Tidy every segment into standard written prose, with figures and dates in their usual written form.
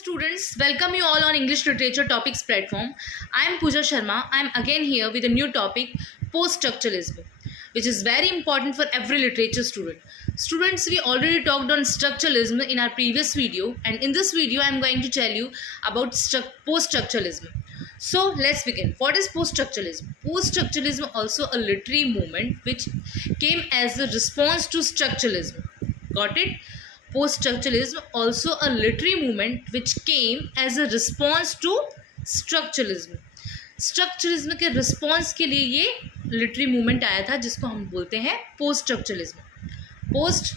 students, welcome you all on English Literature Topics platform. I am Pooja Sharma. I am again here with a new topic, post-structuralism, which is very important for every literature student. Students, we already talked on structuralism in our previous video, and in this video I am going to tell you about post-structuralism. So let's begin. What is post-structuralism? Post-structuralism also a literary movement which came as a response to structuralism. Got it? Post-structuralism also a literary movement which came as a response to structuralism. Structuralism के response के लिए ये literary movement आया था जिसको हम बोलते हैं पोस्ट स्ट्रक्चरलिज्म. पोस्ट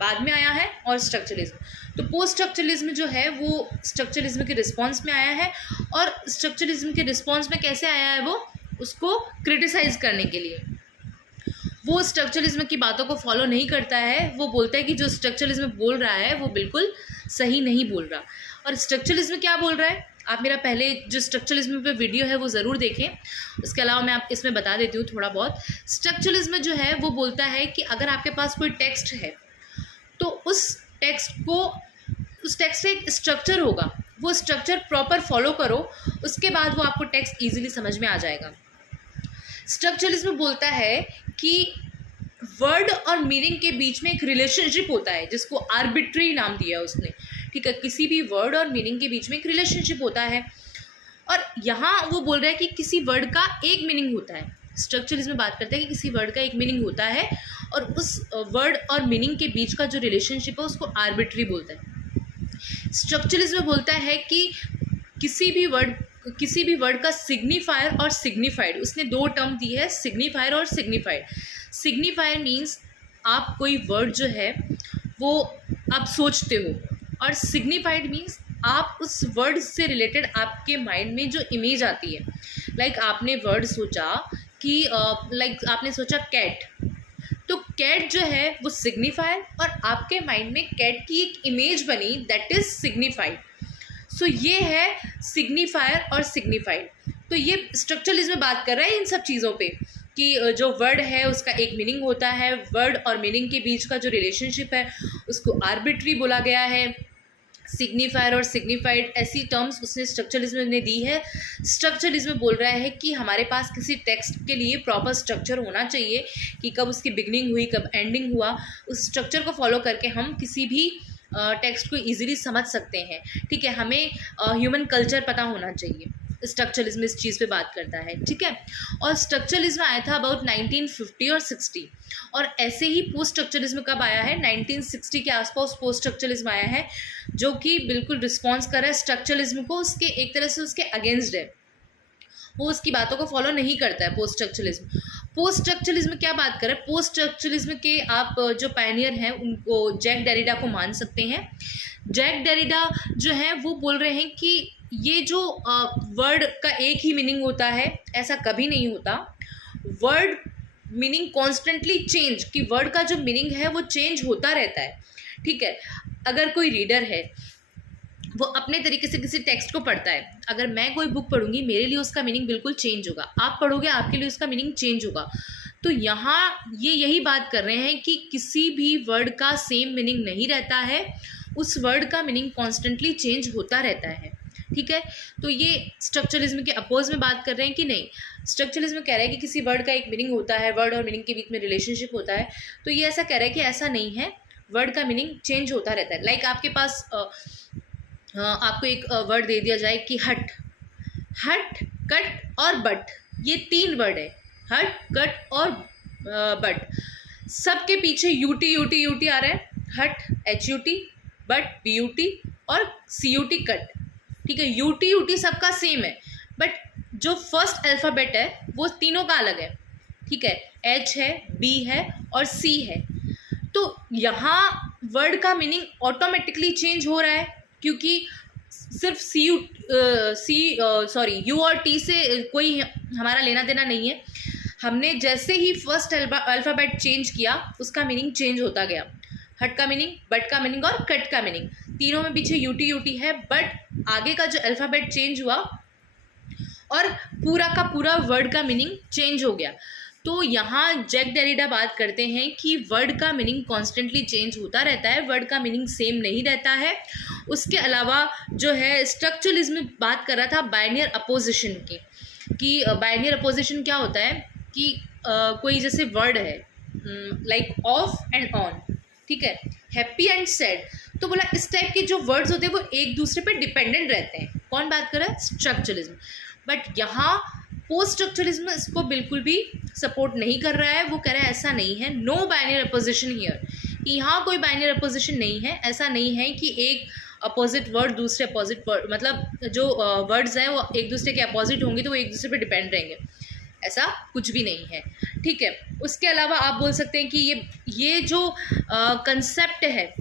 बाद में आया है और स्ट्रक्चरलिज्म. तो पोस्ट स्ट्रक्चरलिज्म जो है वो स्ट्रक्चरलिज्म के रिस्पॉन्स में आया है और स्ट्रक्चरलिज्म के रिस्पॉन्स में कैसे आया है वो उसको क्रिटिसाइज करने के लिए. वो स्ट्रक्चरलिज्म की बातों को फॉलो नहीं करता है. वो बोलता है कि जो स्ट्रक्चरलिज्म बोल रहा है वो बिल्कुल सही नहीं बोल रहा. और स्ट्रक्चरलिज्म क्या बोल रहा है, आप मेरा पहले जो स्ट्रक्चरलिज्म पे वीडियो है वो ज़रूर देखें. उसके अलावा मैं आप इसमें बता देती हूँ थोड़ा बहुत. स्ट्रक्चरलिज्म जो है वो बोलता है कि अगर आपके पास कोई टेक्स्ट है तो उस टेक्स्ट का एक स्ट्रक्चर होगा, वो स्ट्रक्चर प्रॉपर फॉलो करो, उसके बाद वो आपको टेक्स्ट ईजिली समझ में आ जाएगा. स्ट्रक्चरलिज्म बोलता है कि वर्ड और मीनिंग के बीच में एक रिलेशनशिप होता है जिसको आर्बिट्री नाम दिया है उसने. ठीक है, किसी भी वर्ड और मीनिंग के बीच में एक रिलेशनशिप होता है और यहाँ वो बोल रहा है कि किसी वर्ड का एक मीनिंग होता है. स्ट्रक्चरलिज्म बात करता है कि किसी वर्ड का एक मीनिंग होता है और उस वर्ड और मीनिंग के बीच का जो रिलेशनशिप है उसको आर्बिट्री बोलता है. स्ट्रक्चरलिज्म बोलता है कि किसी भी वर्ड का सिग्निफायर और सिग्निफाइड, उसने दो टर्म दी है, सिग्निफायर और सिग्निफाइड. सिग्निफायर मीन्स आप कोई वर्ड जो है वो आप सोचते हो और सिग्निफाइड मीन्स आप उस वर्ड से रिलेटेड आपके माइंड में जो इमेज आती है. लाइक आपने वर्ड सोचा कि आपने सोचा कैट, तो कैट जो है वो सिग्निफायर और आपके माइंड में कैट की एक इमेज बनी, दैट इज सिग्निफाइड. सो ये है सिग्निफायर और सिग्निफाइड. तो ये स्ट्रक्चरलिज्म बात कर रहा है इन सब चीज़ों पे कि जो वर्ड है उसका एक मीनिंग होता है, वर्ड और मीनिंग के बीच का जो रिलेशनशिप है उसको आर्बिट्री बोला गया है. सिग्निफायर और सिग्निफाइड ऐसी टर्म्स उसने स्ट्रक्चरलिज्म ने दी है. स्ट्रक्चरलिज्म बोल रहा है कि हमारे पास किसी टेक्स्ट के लिए प्रॉपर स्ट्रक्चर होना चाहिए कि कब उसकी बिगनिंग हुई कब एंडिंग हुआ. उस स्ट्रक्चर को फॉलो करके हम किसी भी टेक्स्ट को इजीली समझ सकते हैं. ठीक है, हमें ह्यूमन कल्चर पता होना चाहिए. स्ट्रक्चरलिज्म इस चीज़ पे बात करता है. ठीक है, और स्ट्रक्चरलिज्म आया था अबाउट 1950 और 60. और ऐसे ही पोस्ट स्ट्रक्चरलिज्म कब आया है, 1960 के आसपास पोस्ट स्ट्रक्चरलिज्म आया है जो कि बिल्कुल रिस्पॉन्स कर रहा है स्ट्रक्चरलिज्म को, उसके एक तरह से उसके अगेंस्ट है, वो उसकी बातों को फॉलो नहीं करता है पोस्ट स्ट्रक्चरलिज्म. पोस्ट स्ट्रक्चरलिज्म क्या बात कर रहा है, पोस्ट स्ट्रक्चरलिज्म के आप जो पायनियर हैं उनको जैक डेरिडा को मान सकते हैं. जैक डेरिडा जो है वो बोल रहे हैं कि ये जो वर्ड का एक ही मीनिंग होता है ऐसा कभी नहीं होता. वर्ड मीनिंग कॉन्स्टेंटली चेंज, कि वर्ड का जो मीनिंग है वो चेंज होता रहता है. ठीक है, अगर कोई रीडर है वो अपने तरीके से किसी टेक्स्ट को पढ़ता है, अगर मैं कोई बुक पढ़ूंगी मेरे लिए उसका मीनिंग बिल्कुल चेंज होगा, आप पढ़ोगे आपके लिए उसका मीनिंग चेंज होगा. तो यहाँ ये यही बात कर रहे हैं कि किसी भी वर्ड का सेम मीनिंग नहीं रहता है, उस वर्ड का मीनिंग कॉन्स्टेंटली चेंज होता रहता है. ठीक है, तो ये स्ट्रक्चरलिज्म के अपोज में बात कर रहे हैं कि नहीं. स्ट्रक्चरलिज्म कह रहा है कि किसी वर्ड का एक मीनिंग होता है, वर्ड और मीनिंग के बीच में रिलेशनशिप होता है. तो ये ऐसा कह रहा है कि ऐसा नहीं है, वर्ड का मीनिंग चेंज होता रहता है. लाइक आपके पास आपको एक वर्ड दे दिया जाए कि हट, कट और बट, ये तीन वर्ड है, हट, कट और बट. सबके पीछे यूटी आ रहा है. हट HUT, बट BUT और CUT कट. ठीक है, यूटी सबका सेम है बट जो फर्स्ट अल्फ़ाबेट है वो तीनों का अलग है. ठीक है, H है, B है और C है. तो यहाँ वर्ड का मीनिंग ऑटोमेटिकली चेंज हो रहा है क्योंकि सिर्फ U और T से कोई हमारा लेना देना नहीं है. हमने जैसे ही फर्स्ट अल्फ़ाबेट चेंज किया उसका मीनिंग चेंज होता गया. हट का मीनिंग, बट का मीनिंग और कट का मीनिंग, तीनों में पीछे यूटी है, बट आगे का जो अल्फ़ाबेट चेंज हुआ और पूरा का पूरा वर्ड का मीनिंग चेंज हो गया. तो यहाँ जैक डेरिडा बात करते हैं कि वर्ड का मीनिंग कॉन्स्टेंटली चेंज होता रहता है, वर्ड का मीनिंग सेम नहीं रहता है। उसके अलावा जो है स्ट्रक्चरलिज्म बात कर रहा था बाइनरी अपोजिशन की, कि बाइनरी अपोजिशन क्या होता है कि कोई जैसे वर्ड है लाइक ऑफ एंड ऑन, ठीक है, हैप्पी एंड सैड, तो बोला इस टाइप के जो वर्ड्स होते हैं वो एक दूसरे पे डिपेंडेंट रहते हैं। कौन बात कर रहा है? स्ट्रक्चरलिज्म। बट यहाँ पोस्ट स्ट्रक्चरलिज्म इसको बिल्कुल भी सपोर्ट नहीं कर रहा है, वो कह रहा है ऐसा नहीं है, नो बाइनरी अपोजिशन हियर, यहाँ कोई बाइनरी अपोजिशन नहीं है। ऐसा नहीं है कि एक अपोजिट वर्ड दूसरे अपोजिट वर्ड, मतलब जो वर्ड्स हैं वो एक दूसरे के अपोजिट होंगे तो वो एक दूसरे पे डिपेंड रहेंगे, ऐसा कुछ भी नहीं है, ठीक है। उसके अलावा आप बोल सकते हैं कि ये जो कंसेप्ट है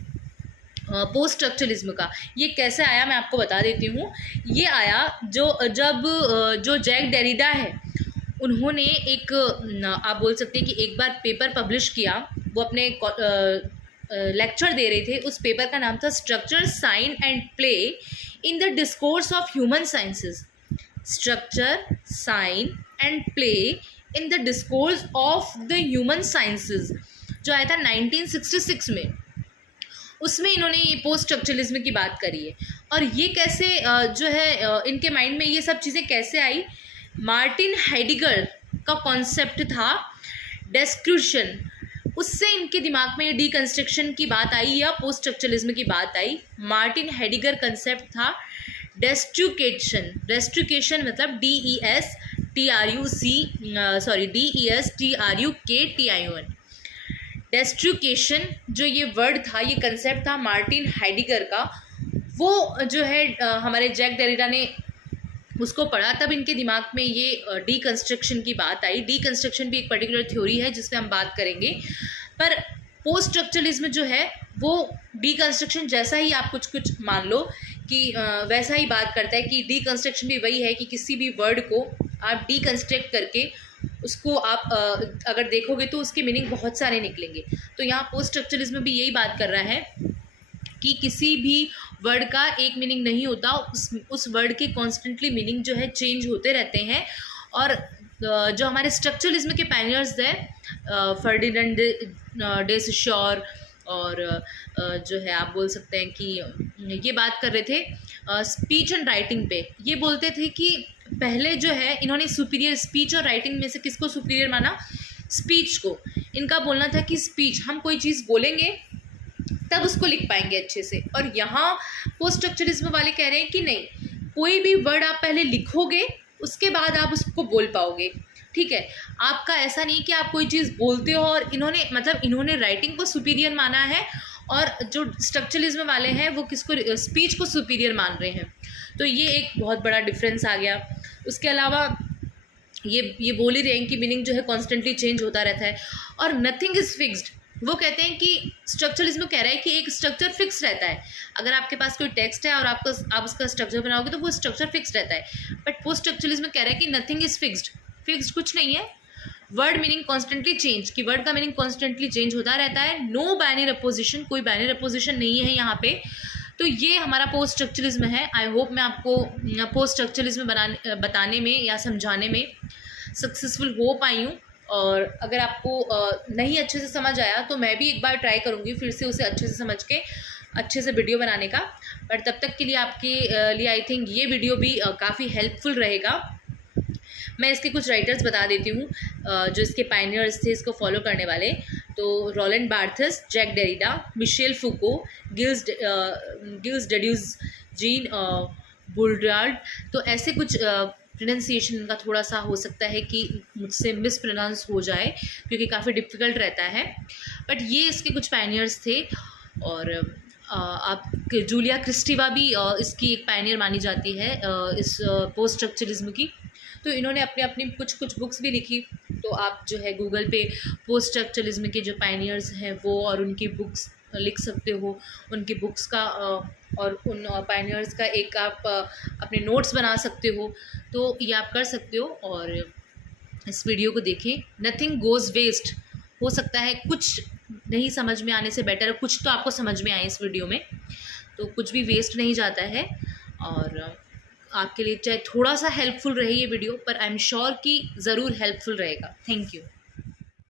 पोस्ट स्ट्रक्चरलिज्म का, ये कैसे आया मैं आपको बता देती हूँ। ये आया जो जैक डेरिडा है उन्होंने एक आप बोल सकते हैं कि एक बार पेपर पब्लिश किया, वो अपने लेक्चर दे रहे थे, उस पेपर का नाम था structure, sign and play in the discourse of human sciences. Structure, sign and play in the discourse of the human sciences, जो आया था 1966 में। उसमें इन्होंने ये पोस्ट स्ट्रक्चरलिज्म की बात करी है। और ये कैसे जो है इनके माइंड में ये सब चीज़ें कैसे आई? मार्टिन हाइडेगर का कॉन्सेप्ट था डेस्क्रिप्शन, उससे इनके दिमाग में ये डीकंस्ट्रक्शन की बात आई या पोस्ट स्ट्रक्चरलिज्म की बात आई। मार्टिन हाइडेगर कंसेप्ट था डेस्ट्रुकेशन। डेस्ट्रुकेशन मतलब DESTRUKTION। डेस्ट्रुकेशन जो ये वर्ड था, ये कंसेप्ट था मार्टिन हाइडेगर का, वो जो है हमारे जैक डेरिडा ने उसको पढ़ा, तब इनके दिमाग में ये डीकंस्ट्रक्शन की बात आई। डीकंस्ट्रक्शन भी एक पर्टिकुलर थ्योरी है जिसपे हम बात करेंगे, पर पोस्ट स्ट्रक्चरलिज्म जो है वो डीकंस्ट्रक्शन जैसा ही आप कुछ मान लो कि वैसा ही बात करता है कि डीकंस्ट्रक्शन भी वही है कि किसी भी वर्ड को आप डीकंस्ट्रक्ट करके उसको आप अगर देखोगे तो उसके मीनिंग बहुत सारे निकलेंगे। तो यहाँ पोस्ट स्ट्रक्चरलिज्म भी यही बात कर रहा है कि किसी भी वर्ड का एक मीनिंग नहीं होता, उस वर्ड के कॉन्स्टेंटली मीनिंग जो है चेंज होते रहते हैं। और जो हमारे स्ट्रक्चरलिज्म के पायनियर्स हैं फर्डिनेंड डे सोशर और जो है आप बोल सकते हैं कि ये बात कर रहे थे स्पीच एंड राइटिंग पे। ये बोलते थे कि पहले जो है इन्होंने सुपीरियर स्पीच और राइटिंग में से किसको सुपीरियर माना? स्पीच को। इनका बोलना था कि स्पीच, हम कोई चीज़ बोलेंगे तब उसको लिख पाएंगे अच्छे से। और यहाँ पोस्ट स्ट्रक्चरलिज्म वाले कह रहे हैं कि नहीं, कोई भी वर्ड आप पहले लिखोगे उसके बाद आप उसको बोल पाओगे, ठीक है। आपका ऐसा नहीं कि आप कोई चीज़ बोलते हो और इन्होंने राइटिंग को सुपीरियर माना है और जो स्ट्रक्चरलिज्म वाले हैं वो किसको, स्पीच को सुपीरियर मान रहे हैं। तो ये एक बहुत बड़ा डिफरेंस आ गया। उसके अलावा ये बोल ही रहे हैं कि मीनिंग जो है कॉन्स्टेंटली चेंज होता रहता है और नथिंग इज़ फिक्स्ड। वो कहते हैं कि स्ट्रक्चरलिज्म कह रहा है कि एक स्ट्रक्चर फिक्स रहता है। अगर आपके पास कोई टेक्स्ट है और आप उसका स्ट्रक्चर बनाओगे तो वो स्ट्रक्चर फिक्स रहता है। बट पोस्ट स्ट्रक्चरलिज्म कह रहा है कि नथिंग इज़ फिक्स्ड, फिक्स्ड कुछ नहीं है। वर्ड मीनिंग कॉन्स्टेंटली चेंज, कि वर्ड का मीनिंग कॉन्स्टेंटली चेंज होता रहता है। नो बाइनरी अपोजिशन, कोई बाइनरी अपोजिशन नहीं है यहाँ पे। तो ये हमारा पोस्ट स्ट्रक्चरलिज्म है। आई होप मैं आपको पोस्ट स्ट्रक्चरलिज्म बताने में या समझाने में सक्सेसफुल हो पाई हूँ। और अगर आपको नहीं अच्छे से समझ आया तो मैं भी एक बार ट्राई करूँगी फिर से उसे अच्छे से समझ के अच्छे से वीडियो बनाने का। बट तब तक के लिए आपके लिए आई थिंक ये वीडियो भी काफ़ी हेल्पफुल रहेगा। मैं इसके कुछ राइटर्स बता देती हूँ जो इसके पायनियर्स थे इसको फॉलो करने वाले। तो Roland Barthes, Jacques Derrida, Michel Foucault, Gilles Deleuze, Jean Baudrillard. तो ऐसे कुछ प्रोनाउंसिएशन इनका थोड़ा सा हो सकता है कि मुझसे मिस प्रोनाउंस हो जाए क्योंकि काफ़ी डिफ़िकल्ट रहता है। बट ये इसके कुछ पायनियर्स थे। और आप जूलिया क्रिस्टीवा भी इसकी एक पायनियर मानी जाती है इस पोस्ट स्ट्रक्चरलिज्म की। तो इन्होंने अपनी कुछ बुक्स भी लिखी। तो आप जो है गूगल पे पोस्ट स्ट्रक्चरलिज्म के जो पायनियर्स हैं वो और उनकी बुक्स लिख सकते हो, उनकी बुक्स का और उन पायनियर्स का एक आप अपने नोट्स बना सकते हो। तो ये आप कर सकते हो और इस वीडियो को देखें। Nothing goes waste. हो सकता है कुछ नहीं समझ में आने से बेटर कुछ तो आपको समझ में आए इस वीडियो में, तो कुछ भी वेस्ट नहीं जाता है। और आपके लिए चाहे थोड़ा सा हेल्पफुल रहे ये वीडियो, पर आई एम श्योर कि ज़रूर हेल्पफुल रहेगा। Thank you.